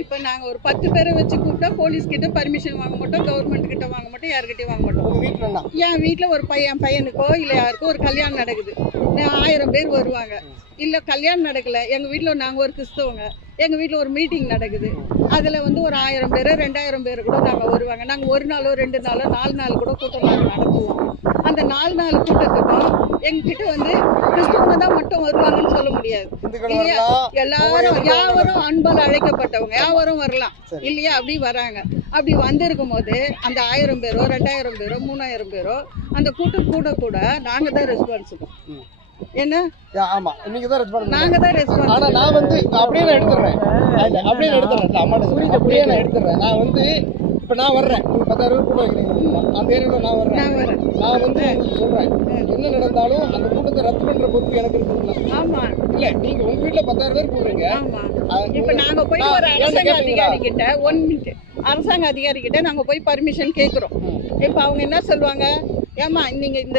இப்போ நாங்கள் ஒரு பத்து பேரை வச்சு கூப்பிட்டா போலீஸ் கிட்ட பர்மிஷன் வாங்க மாட்டோம் கவர்மெண்ட் கிட்ட வாங்க மாட்டோம் யாருக்கிட்டையும் வாங்க மாட்டோம். வீட்டுல என் வீட்டில் ஒரு பையன் பையனுக்கோ இல்லை யாருக்கோ ஒரு கல்யாணம் நடக்குது. ஆயிரம் பேர் வருவாங்க. இல்லை கல்யாணம் நடக்கல. எங்கள் வீட்டில் நாங்கள் ஒரு கிறிஸ்தவங்க. எங்கள் வீட்டில் ஒரு மீட்டிங் நடக்குது. அதில் வந்து ஒரு ஆயிரம் பேர் ரெண்டாயிரம் பேர் கூட நாங்கள் வருவாங்க. நாங்கள் ஒரு நாளோ ரெண்டு நாளோ நாலு நாள் கூட கூட்டம் நாங்கள் நடத்துவோம். அந்த நாலு நாள் கூட்டத்துக்கும் எங்ககிட்ட வந்து கிறிஸ்தவங்க தான் மட்டும் வருவாங்கன்னு சொல்ல முடியாது. எல்லாரும் யாவரும் அன்பால் அழைக்கப்பட்டவங்க. யாவரும் வரலாம். இல்லையா? அப்படி வராங்க. அப்படி வந்திருக்கும் போது அந்த ஆயிரம் பேரோ ரெண்டாயிரம் பேரோ மூணாயிரம் பேரோ அந்த கூட்டம் கூட கூட நாங்க தான் ரெஸ்பான்சிபிள். என்ன? ஆமா. நீங்க தான் ரெஸ்பான்ஸ் நாங்க தான் ஆனா ரெஸ்பான்சிபிள் நான் வந்து அப்படியே நான் எடுத்துறேன் அப்படியே நான் எடுத்துறேன் அம்மாட்ட. அப்படியே நான் எடுத்துறேன் நான் வந்து இப்ப நான் வர்றேன். நீங்க பத்தாயிரம் பேர் கூட வைக்கிறீங்க அந்த ஏரியால நான் வர்றேன். நான் வந்து என்ன நடந்தாலும் அந்த பொறுப்பு எனக்கு இருக்குதுல்ல ஆமா. இல்ல நீங்க உங்க வீட்டுல பத்தாயிரம் பேர் கூடுறீங்க ஆமா. இப்ப நாங்க போய் ஒரு அரசாங்க? அதிகாரி கிட்ட ஒன் மினிட் அரசாங்க அதிகாரி கிட்ட நாங்க போய் பர்மிஷன் கேக்குறோம். இப்ப அவங்க என்ன சொல்லுவாங்க? ஏமா நீங்க இந்த